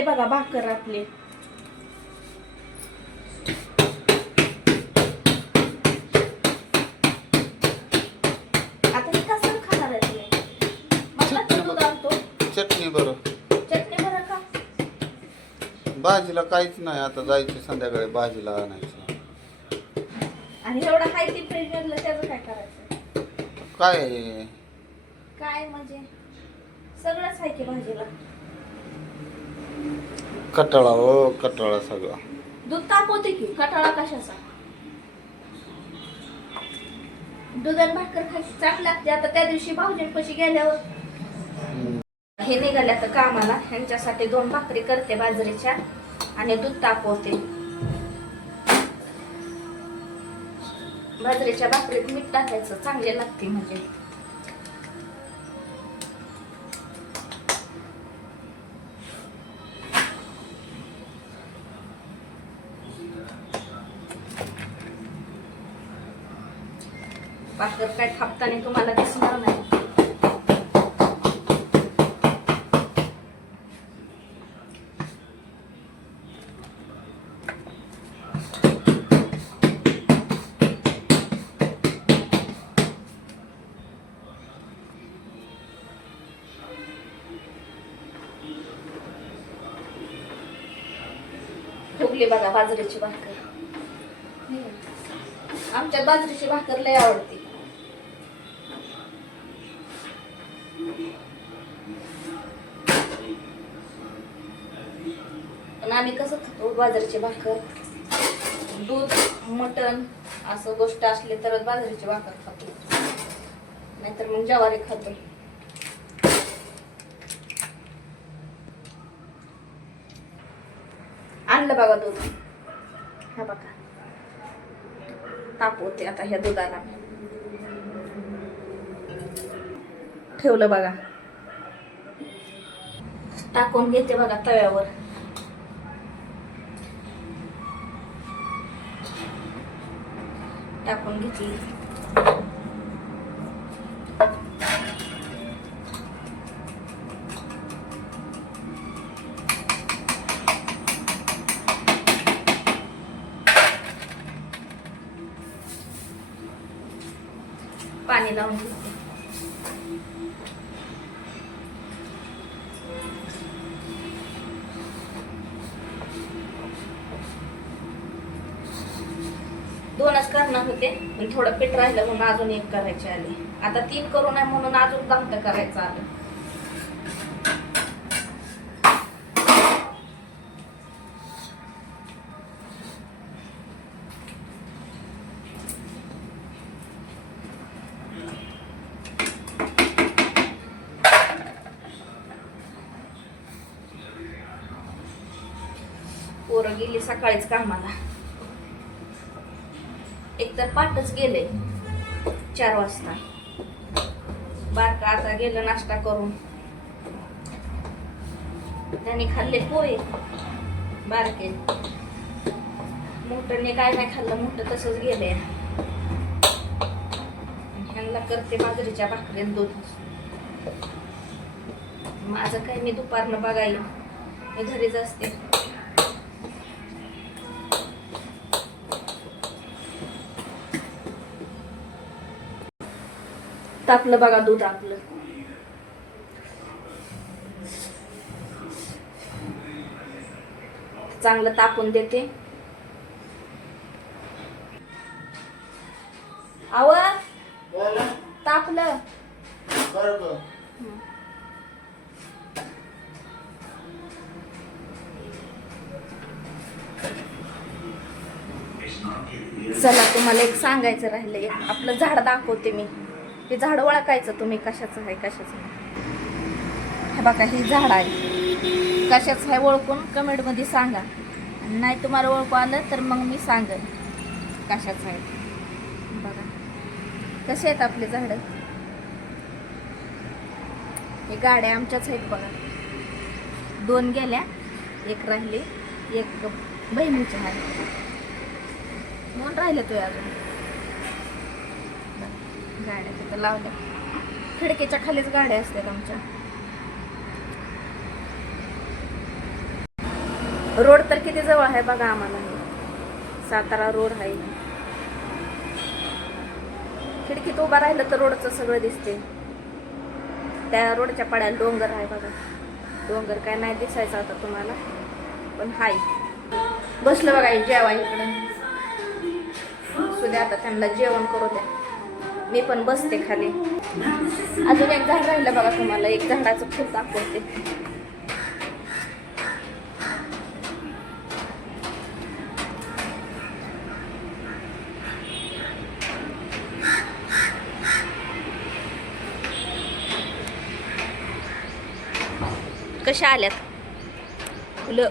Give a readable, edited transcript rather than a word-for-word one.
झाले बघा भाकर आपले. आता हे कसं खाणार आहे तुम्ही? मला दूध आणतो. चटणी बरं. चटणी बरं का? भाजीला काहीच नाही, आता जायचं संध्याकाळी भाजीला आणायचं. आणि एवढा हाय ती फ्रीज मधलं त्याचं काय करायचं? काय काय म्हणजे सगळंच आहे की भाजीला. कटाळा हो, कटाळा सगळा. दूध तापवते की, कटाळा कशाचा? दूध आणि भाकर खायची चांगली लागते. आता त्या दिवशी भाऊजींपाशी गेल्यावर हे निघाले आता कामाला, ह्यांच्यासाठी 2 भाकरी करते बाजरीच्या आणि दूध तापवते. बाजरीच्या भाकरीत मीठ टाकायचं, चांगले लागते म्हणजे. भाकर काय थापताना तुम्हाला दिसणार नाही. फुगली बघा बाजरीची भाकर. आमच्या बाजरीची भाकर लय आवडते. पण आम्ही कसं खातो बाजरीची भाकर, दूध मटण असं गोष्ट असली तरच बाजरीची भाकर खातो, नाहीतर मग ज्वारी खातो. आणलं बघा दूध, हा बघा तापवते आता ह्या दुधाला. ठेवलं बघा, टाकून घेते बघा तव्यावर. टाकून घेतली. पाणी लावून घेते. दोनच करणार होते पण थोडं पीठ राहिलं म्हणून अजून एक करायचे आले. आता 3 करू नये म्हणून अजून 10 करायचं आलं. पोरं गेली सकाळीच कामाला. एक तर पाठच गेले 4 वाजता. बारका आता गेलं नाश्ता करून. त्याने खाल्ले पोहे बारके. मोठ्याने काय नाही खाल्लं, मोठं तसंच गेले. ह्यांना करते बाजरीच्या भाकरीन दूध. माझं काय मी दुपारनं बघायला, मी घरीच असते. तापलं बघा दूध आपलं. चांगलं तापून देते. आव तापलं. चला तुम्हाला एक सांगायचं राहिलंय. आपलं झाड दाखवते मी. हे झाड ओळखायचं तुम्ही कशाचं आहे कशाचं नाही. हे बघा हे झाड आहे, कशाचं आहे ओळखून कमेंट मध्ये सांगा. नाही तुम्हाला ओळखू आलं तर मग मी सांगेन कशाचं आहे. बघा कसे आहेत आपले झाड. हे गाड्या आमच्याच आहेत बघा. 2 गेल्या, 1 राहिली, 1 बहिणीची आहे. 2 राहिले तो अजून. गाड्या तिथं लावल्या, खिडकीच्या खालीच गाड्या असतात आमच्या. रोड तर किती जवळ आहे बघा आम्हाला. सातारा रोड आहे. खिडकीत उभा राहिलं तर रोडचं सगळं दिसते. त्या रोडच्या पाड्याला डोंगर आहे बघा. डोंगर काय नाही दिसायचं आता तुम्हाला, पण हाय. बसलं बघा जेवा इकडं. सुद्या आता त्यांना जेवण करू द्या. मी पण बसते खाली. अजून एक झाड राहिलं बघा तुम्हाला. एक झाडाचं फुल दाखवते. कशा आल्यात फुलं.